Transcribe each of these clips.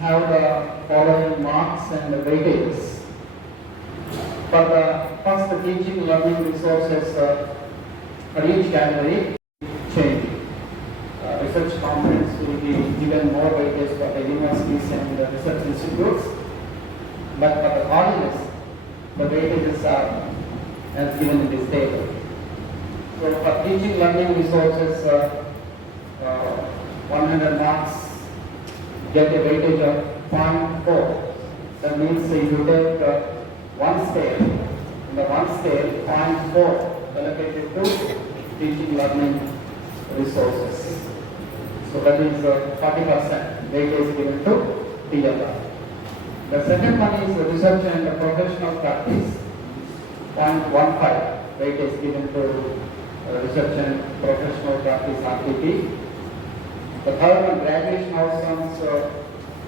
have the following marks and weightages. For the first teaching learning resources for each category, change. Research components will be given more weightage for the universities and the research institutes, but for the colleges, the weightages are as given in this table. So for teaching learning resources, 100 marks get a weightage of 0.4. That means if you take one scale, in the one scale, 0.4 allocated to teaching learning resources. So that is 40% weightage given to TLR. The second one is research and professional practice, 0.15 weightage given to research and professional practice RTP. The third one, graduation outcomes,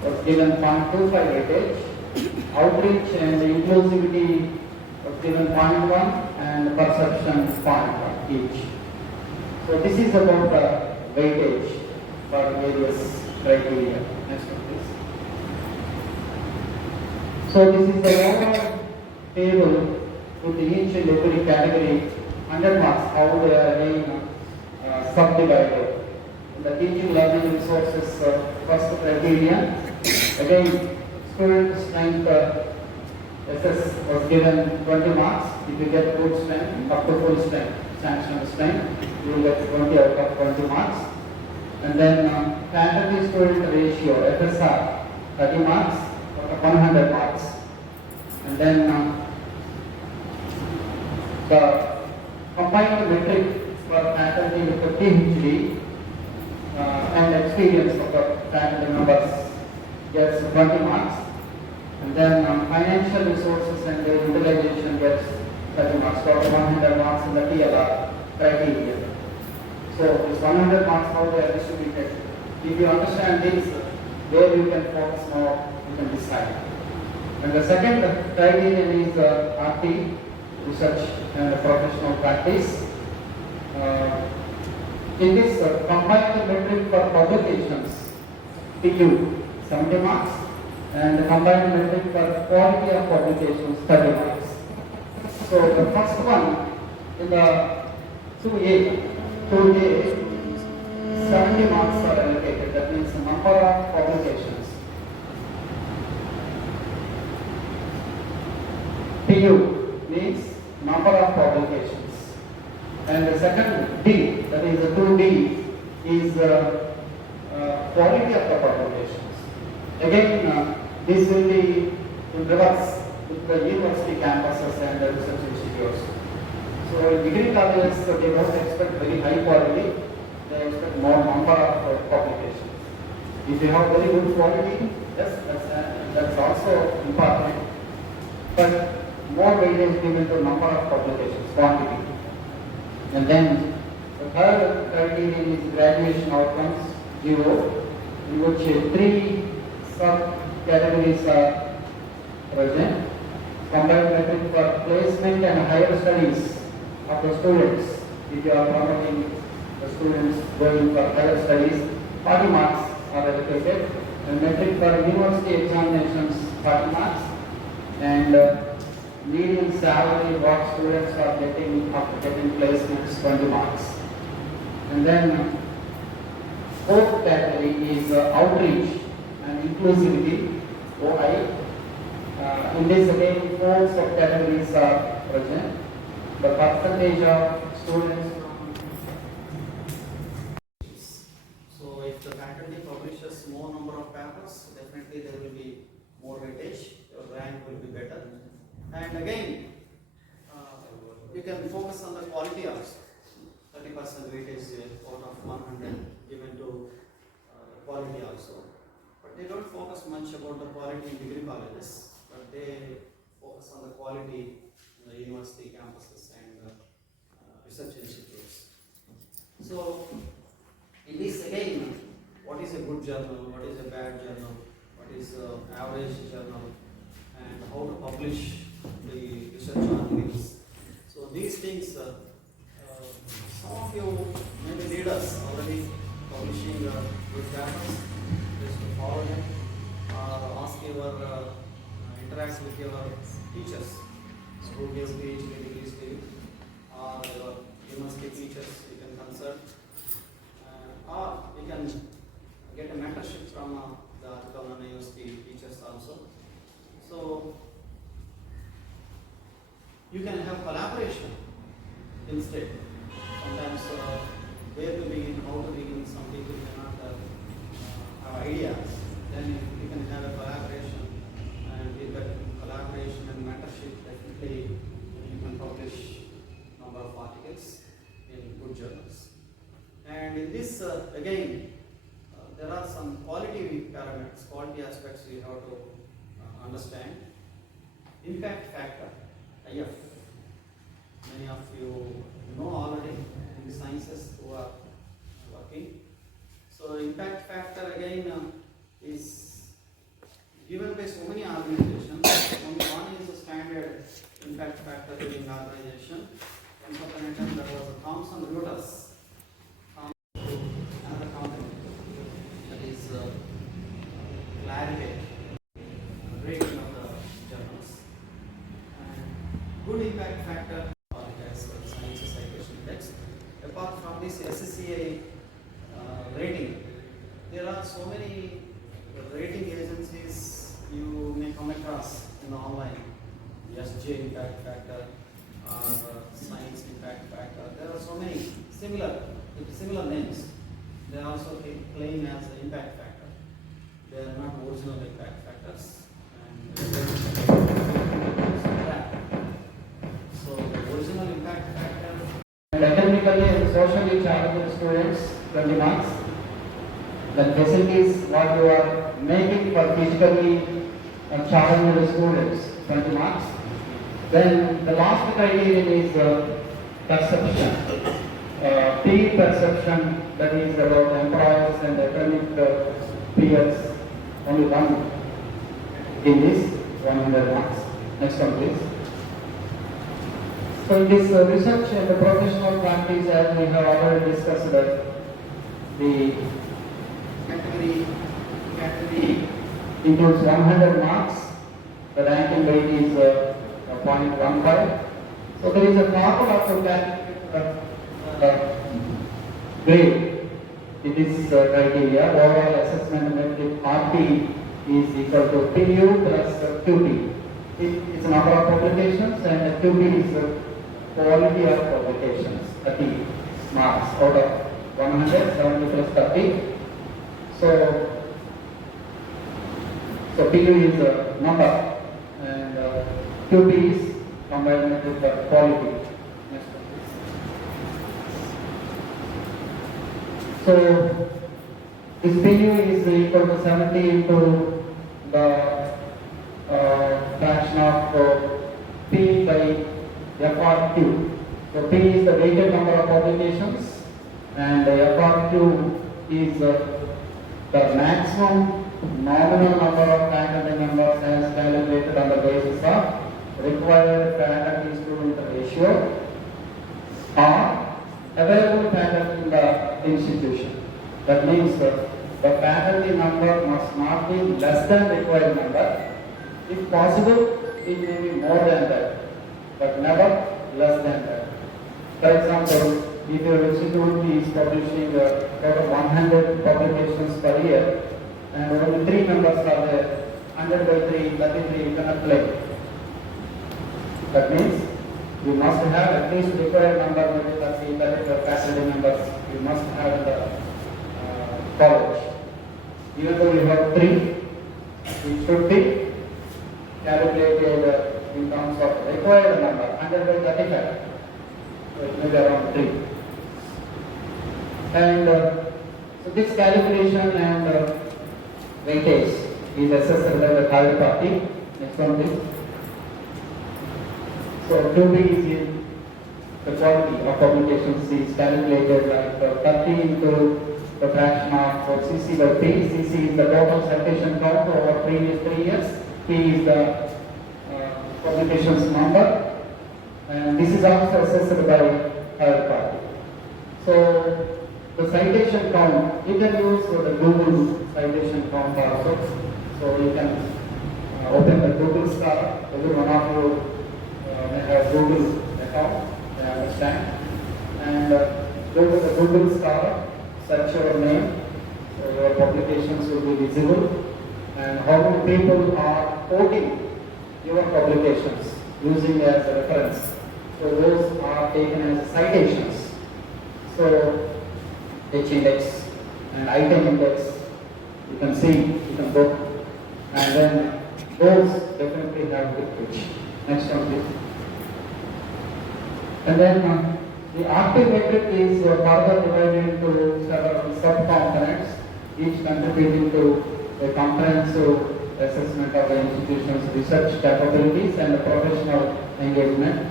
was given 0.25 weightage. Outreach and inclusivity was given 0.1 and perception 0.1 each. So this is about the weightage for various criteria. Next one, please. So this is the overall table with each and every category, 100 marks, how they are being subdivided. In the teaching learning resources, first criterion, again, student strength SS was given 20 marks. If you get good strength, up to full strength, sanctioned strength, you will get 20 out of 20 marks. And then faculty student ratio, FSR, 30 marks out of 100 marks. And then the combined metric for faculty with the PhD and experience of the faculty members gets 20 marks. And then financial resources and their utilization gets 30 marks, so 100 marks in the TLR criteria. So this 100 marks, how they are distributed. If you understand this, where you can focus more, you can decide. And the second criterion is RT, research and professional practice. In this combined metric for publications, PQ, 70 marks, and the combined metric for quality of publications, 30 marks. So the first one, in the 2A, 70 marks are allocated. That means the number of publications. PU means number of publications. And the second D, that is the 2D, is quality of the publications. Again, this will be in reverse with the university campuses and the research institutes. So in degree colleges, they don't expect very high quality, they expect more number of publications. If you have very good quality, yes, that's also important. But more weightage given to number of publications, quantity. And then the third criterion is graduation outcomes, 0, in which 3 sub-categories are present. Combined metric for placement and higher studies of the students. If you are promoting the students going for higher studies, 40 marks are allocated. And metric for university examinations, 40 marks. And median salary what students are getting after getting placements, 20 marks. And then fourth category is outreach and inclusivity, OI. In this again, 4 subcategories are present. The percentage of students from. So if the faculty publishes more number of papers, definitely there will be more weightage, your rank will be better. And again, you can focus on the quality also. 30% weightage out of 100 given to quality also. But they don't focus much about the quality in degree colleges, but they focus on the quality in the university campuses and research institutes. So, in this again, what is a good journal, what is a bad journal, what is an average journal, and how to publish the research articles. So these things, some of you may be leaders already publishing good papers, just to follow them. of your interact with your teachers who give PhD degrees to you, or your university teachers you can consult, or you can get a mentorship from the Government University teachers also. So you can have collaboration instead. Sometimes where to begin, how to begin, some people cannot have ideas. Then you can have a collaboration, and with that collaboration and mentorship, definitely you can publish number of articles in good journals. And in this, again, there are some quality parameters, quality aspects you have to understand. Impact factor, IF. Many of you know already in the sciences who are working. So impact factor again is given by so many organizations. One is a standard impact factor in the organization. Once upon a time there was a Thomson Reuters, another company that is Clarivate, rating of the journals. And good impact factor Science Citation Index. Apart from this SCCI rating, there are so many rating agencies you may come across in the online. SJ impact factor or science impact factor. There are so many similar names. They are also claimed as the impact factor. They are not original impact factors. So the original impact factor. And academically and socially challenged students 20 marks. Then facilities what you are making for physically challenged students 20 marks. Then the last criterion is perception. Peer perception, that is about employers and academic peers, only one in this 100 marks. Next one please. So in this research and the professional practice, as we have already discussed, the category includes 100 marks. The ranking rate is 0.15. So there is a formula to calculate grade in this criteria. Overall assessment metric RT is equal to PU plus QT. It's a number of publications, and QT is quality of publications, 30 marks out of 170 plus 30. So PU is a number, and QP is combined with the quality. Next one, please. So this PU is equal to 70 into the fraction of P by FRQ. So P is the weighted number of publications, and FRQ is the maximum nominal number of faculty members as calculated on the basis of required faculty student ratio or available faculty in the institution. That means the faculty number must not be less than required number. If possible, it may be more than that, but never less than that. For example, if your institute is publishing over 100 publications per year, and only 3 members are there, 100 by 3, 33, you cannot play. That means you must have at least required number, maybe 30 faculty members you must have in the college. Even though you have 3, it should be calculated in terms of required number, 100 by 35. So it may be around 3. And so this calculation and weightage is assessed by the third party. Next one please. So 2B is in the quality of publications is calculated like 30 into the fraction of CC by P. CC is the total citation count over previous 3 years. P is the publications number, and this is also assessed by third party. So the citation count, you can use the Google citation count also. So you can open the Google Star. Every one of you may have Google account, I understand. And go to the Google Star, search your name, so your publications will be visible. And how many people are quoting your publications using as a reference. So those are taken as citations. So H index and item index, you can see, you can go, and then those definitely have good pitch. Next one please. And then the active metric is further divided into several sub-components, each contributing to a comprehensive assessment of the institution's research capabilities and professional engagement.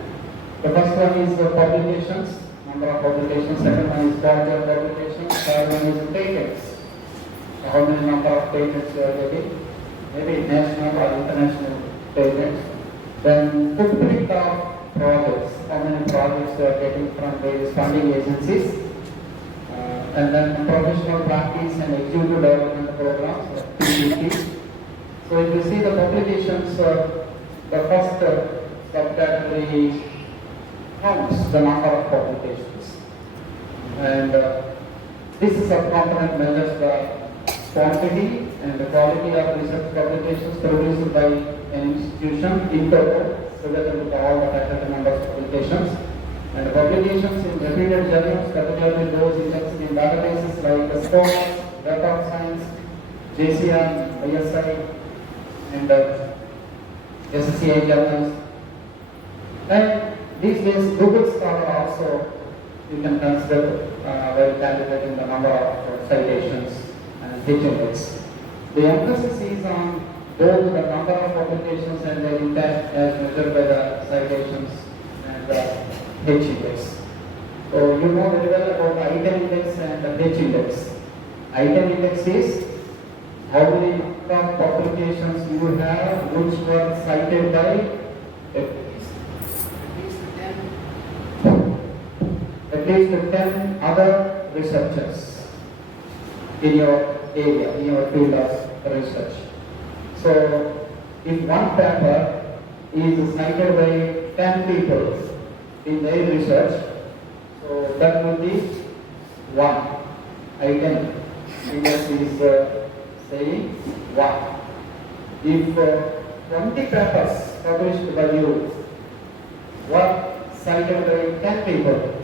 The first one is publications, number of publications. Second one is quality of publications. Third one is patents. How many number of patents you are getting? Maybe national or international patents. Then footprint of projects. How many projects you are getting from various funding agencies? And then professional practice and executive development programs, PDP. So if you see the publications, the first subcategory counts the number of publications. And this is a component measures the quantity and the quality of research publications produced by an institution in total, together with all the faculty members' publications. And publications in repeated journals, particularly those indexed in databases like the Scopus, Web of Science, JCR, ISI, and SCI journals. And these days, Google Scholar also you can consider while calculating the number of citations and H index. The emphasis is on both the number of publications and their impact as measured by the citations and the H index. So you know very well about the item index and the H index. Item index is how many number of publications you have which were cited by at least 10 other researchers in your area, in your field of research. So if one paper is cited by 10 people in their research, so that will be one item index is saying one. If 20 papers published by you were cited by 10 people,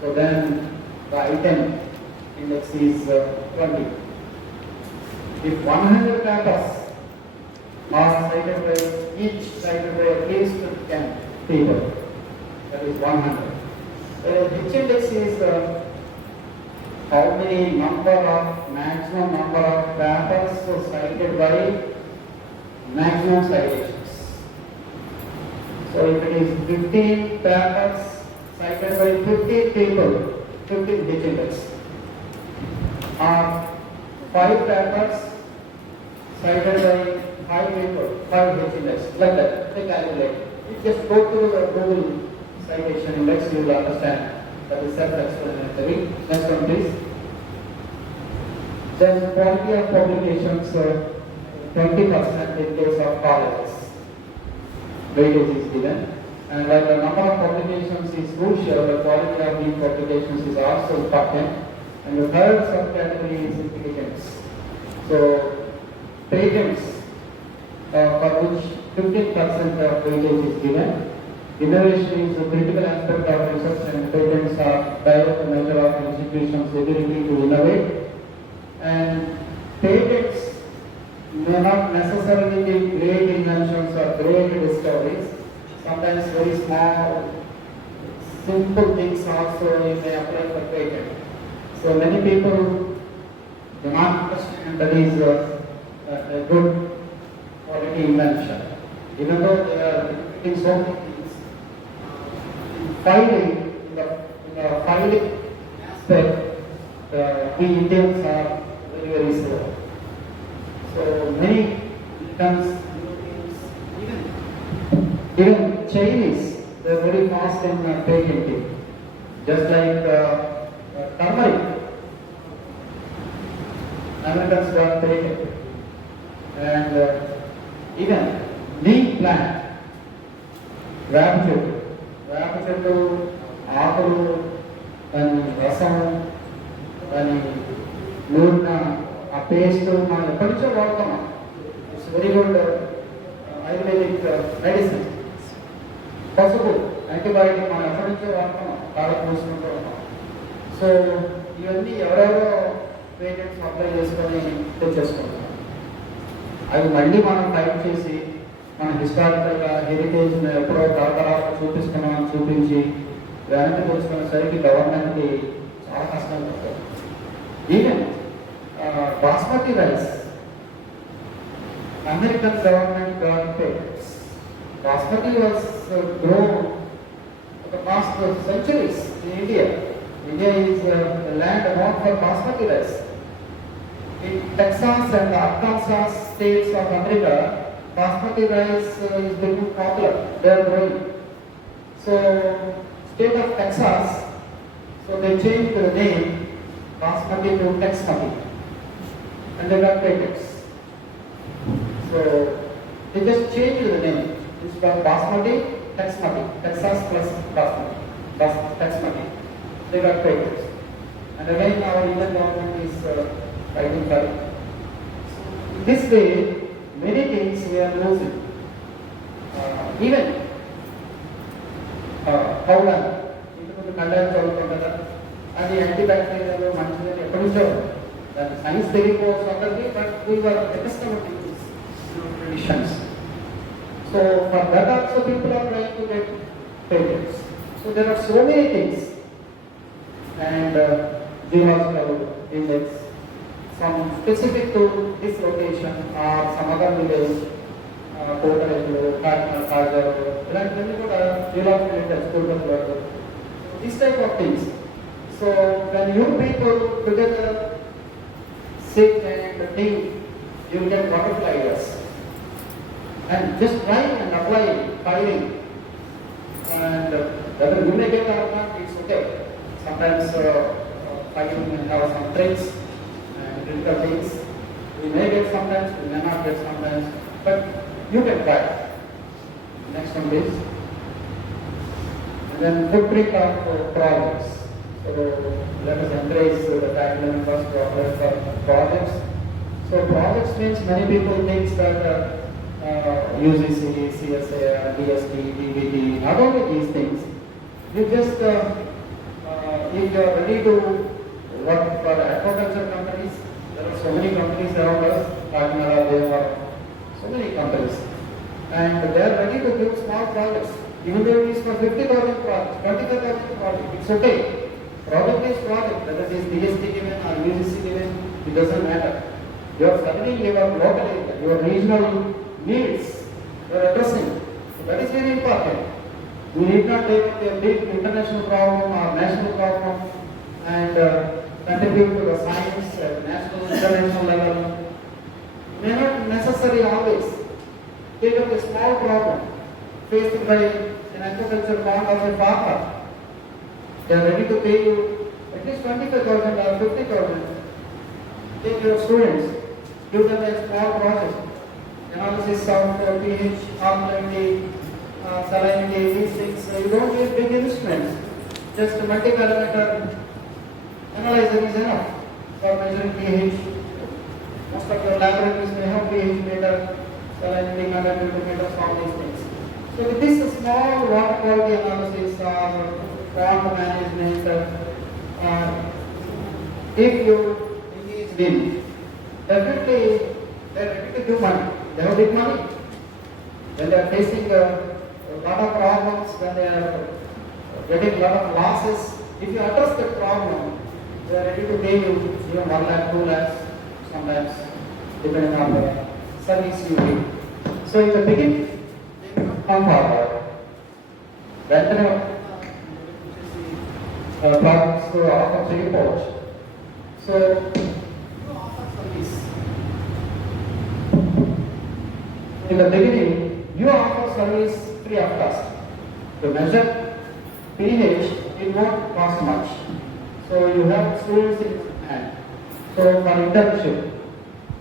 so then the item index is 20. If 100 papers are cited by each cited by at least 10 people, that is 100. H index is how many maximum number of papers cited by maximum citations. So if it is 15 papers cited by 15 people, 15 H index, or 5 papers cited by 5 people, 5 H index, like that, they calculate. You just go to the Google citation index, you will understand that is self-explanatory. Next one please. Then quality of publications, 20% in case of colleges. Weightage is given. And while the number of publications is crucial, the quality of these publications is also important. And the third subcategory is patents. So patents for which 15% of weightage is given. Innovation is a critical aspect of research, and patents are direct measure of institutions' ability to innovate. And patents may not necessarily be great inventions or great discoveries. Sometimes very small, simple things also you may apply for patent. So many people do not understand that is a good quality invention. Even though they are doing so many things, in the filing aspect, we Indians are very slow. So many becomes even Chinese, they are very fast in patenting. Just like turmeric, Americans got patent, and Even neem plant, వేప చెట్టు ఆకులు, దాని రసం, దాని నూనె, ఆ paste మనం ఎప్పటి నుంచో వాడుతున్నాం. It's very good ayurvedic medicine. పసుపు యాంటీబయాటిక్ మనం ఎప్పటి నుంచో వాడుతున్నాం, కాళ్ళకు పూసుకుంటూ ఉన్నాం. సో ఇవన్నీ ఎవరెవరో పేటెంట్స్ అప్లై చేసుకొని తెచ్చేసుకుంటాం. అవి మళ్ళీ మనం ఫైట్ చేసి మన హిస్టారికల్గా హెరిటేజ్ ఎప్పుడో తరతరాలు చూపిస్తున్నామని చూపించి వెనక్కి తెచ్చుకునేసరికి గవర్నమెంట్కి చాలా కష్టం పడుతుంది. Even basmati rice, American government patents. Basmati was grown for the past centuries in India. India is a land known for basmati rice. In Texas and Arkansas states of America, basmati rice is becoming popular. They are growing. So, state of Texas, so they changed the name basmati to Texmati, and they got patents. So, they just changed the name. It's called basmati, Texmati, Texas plus basmati, Texmati. They got patents. And again, our Indian government is fighting for it. This way, many things we are losing. Even powder, ఇంతకుముందు కళ్ళని చదువుకుంటారా, అది antibacterial మంచిదని ఎప్పటి నుంచో దాని science తెలియకపోవచ్చు అందరికీ, but we were epistemic traditions. So for that also people are trying to get patents. So there are so many things, and geological index, some specific to this location or some other village, Kotarajlu, Kajaru, ilantivani kuda geological index Kotarajlu. This type of things. So when you people together sit and think, you get wonderful ideas. And just try and apply filing, and whether you may get or not, it's okay. Sometimes filing may have some tricks and critical things. We may get sometimes, we may not get sometimes, but you can try. Next one please. And then footprint of projects. So let us embrace the timeline first to apply for projects. So projects means many people think that UGC, CSA, DST, DBT, not only these things. You just, if you are ready to work for agriculture companies, there are so many companies around us, Partner, there are so many companies, and they are ready to give small projects. Even though it is for 50,000 projects, 25,000 projects, it's okay. Project is project, whether it is DST given or UGC given, it doesn't matter. You are serving your local area, your regional needs, you are addressing. So that is very important. We need not take a big international problem or national problem and contribute to the science at national, international level. May not necessarily always take up a small problem faced by an agriculture farm of a farmer. They are ready to pay you at least 25,000 or 50,000. Take your students, give them a small project. Analysis of pH, alkalinity, salinity, these things. You don't need big instruments. Just a multi-parameter analyzer is enough for measuring pH. Most of your laboratories may have pH meter, salinity, conductivity meters, all these things. So with this small water quality analysis or pond management, if you engage in, definitely they are ready to do money. They have big money. When they are facing a lot of problems, when they are getting a lot of losses, if you address the problem, they are ready to pay you even 1 lakh, 2 lakhs, sometimes, depending on the service you give. So in the beginning, they will come forward. When they have projects to offer to report. So, you offer service. In the beginning, you offer service free of cost. To measure pH, it won't cost much. So you have students in hand. So for internship,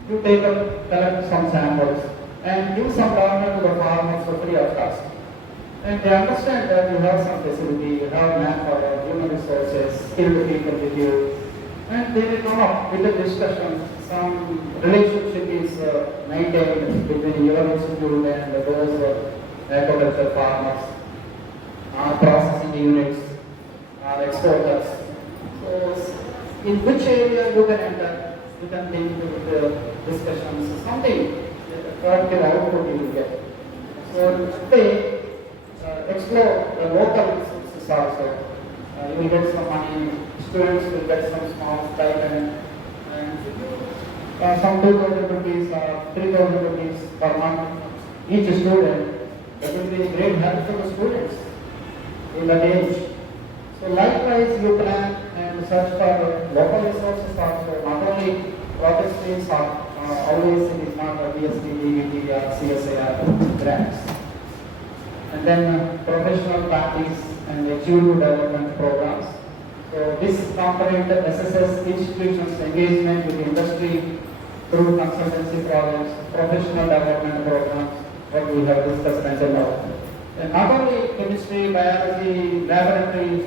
you take up, collect some samples, and give some government to the farmers for free of cost. And they understand that you have some facility, you have manpower, human resources, skilled people with you, and they will come up with a discussion. Some relationship is maintained between your institute and those agriculture farmers, processing units, exporters. So, in which area you can enter, you can link with the discussions, something, productive output you will get. So, they explore the local resources also. You will get some money, students will get some small stipend, and some 2,000 rupees or 3,000 rupees per month each student. That will be a great help for the students in that age. So likewise you plan and search for local resources also, not only profit streams are always it is not a BSc, DVT or CSIR grants. And then professional practice and executive development programs. So this component assesses institutions' engagement with industry through consultancy projects, professional development programs, what we have discussed until now. And not only chemistry, biology, laboratory,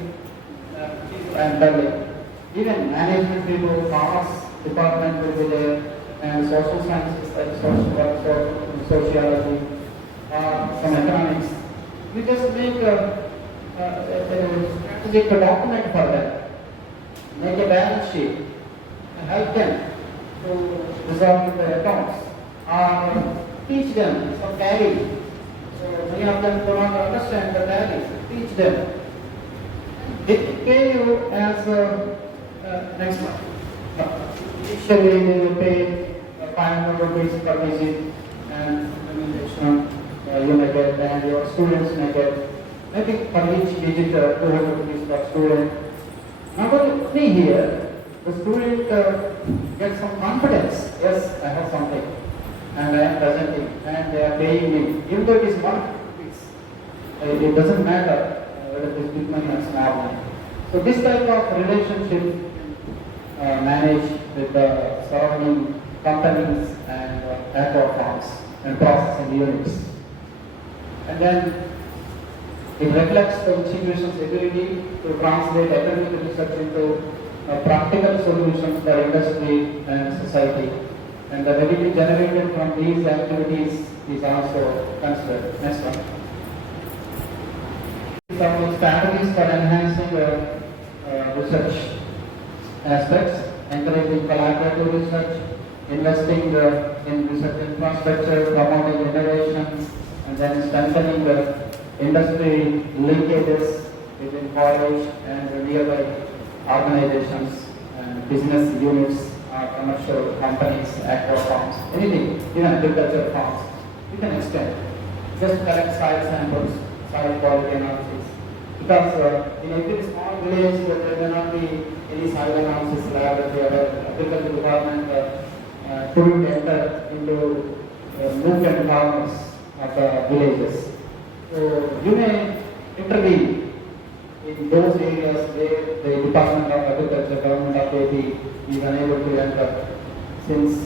and learning, even management people, commerce department will be there, and social sciences like social work, sociology, some economics. We just make a strategic document for them, make a balance sheet, and help them to resolve their accounts, or teach them some tally. So many of them do not understand the tally, teach them. They pay you as next month. Initially they will pay 500 rupees per visit, and remuneration you may get, and your students may get, maybe for each visit 200 rupees per student. Not only here, the student gets some confidence. Yes, I have something, and I am presenting, and they are paying me. Even though it is 1 rupees, it doesn't matter whether it is big money or small money. So this type of relationship manage with the surrounding companies and aqua farms and processing units. And then it reflects the institution's ability to translate academic research into practical solutions for industry and society. And the revenue generated from these activities is also considered. Next one. Some strategies for enhancing research aspects, encouraging collaborative research, investing in research infrastructure, promoting innovations, and then strengthening the industry linkages between college and nearby organizations and business units, commercial companies, aqua farms, anything, even agricultural farms. You can extend. Just collect soil samples, soil quality analysis. Because in every small village there may not be any soil analysis laboratory or agricultural department couldn't enter into nook and corners of the villages. So you may intervene in those areas where the Department of Agriculture, Government of AP is unable to enter. Since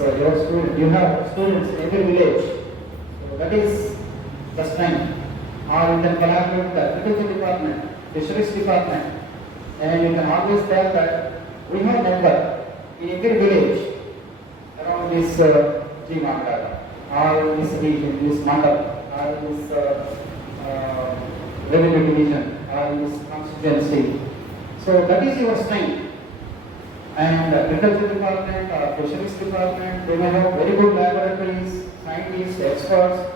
you have students in every village, so that is the strength. Or you can collaborate with the Agriculture Department, Fisheries Department, and you can always tell that we have network in every village around this G-Market, or this region, this Matta, or this revenue division, or this constituency. So that is your strength. And Agriculture Department or Fisheries Department, they may have very good laboratories, scientists, experts,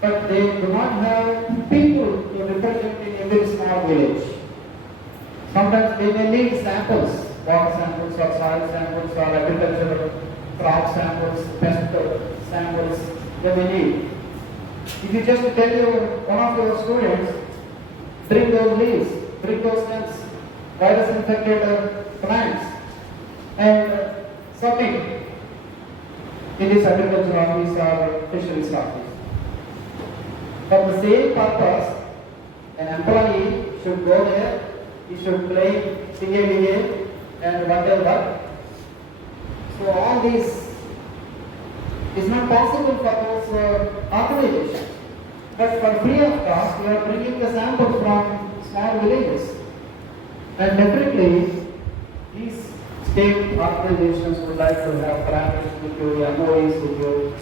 but they do not have people to represent in every small village. Sometimes they may need samples, water samples or soil samples or agricultural crop samples, pest samples, they may need. If you just tell one of your students, bring those leaves, bring those stems, virus infected plants, and submit in this agriculture office or fisheries office. For the same purpose, an employee should go there, he should claim CADA and whatever. So all this is not possible for those organization. But for free of cost, we are bringing the samples from small villages. And definitely, these state organizations would like to have collaboration with you, MOEs with you.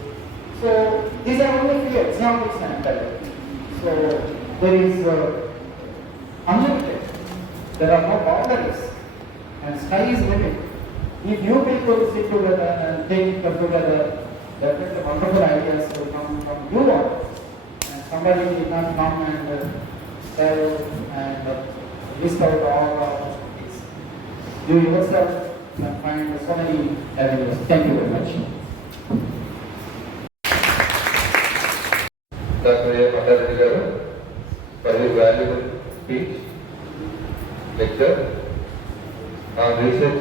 So these are only few examples I am telling. So there is unlimited. There are no boundaries, and sky is limit. If you people sit together and think together, definitely wonderful ideas will come from you all. And somebody will not come and tell and list out all of these. You yourself can find so many avenues. Thank you very much. Dr. Matta for his valuable speech, lecture on research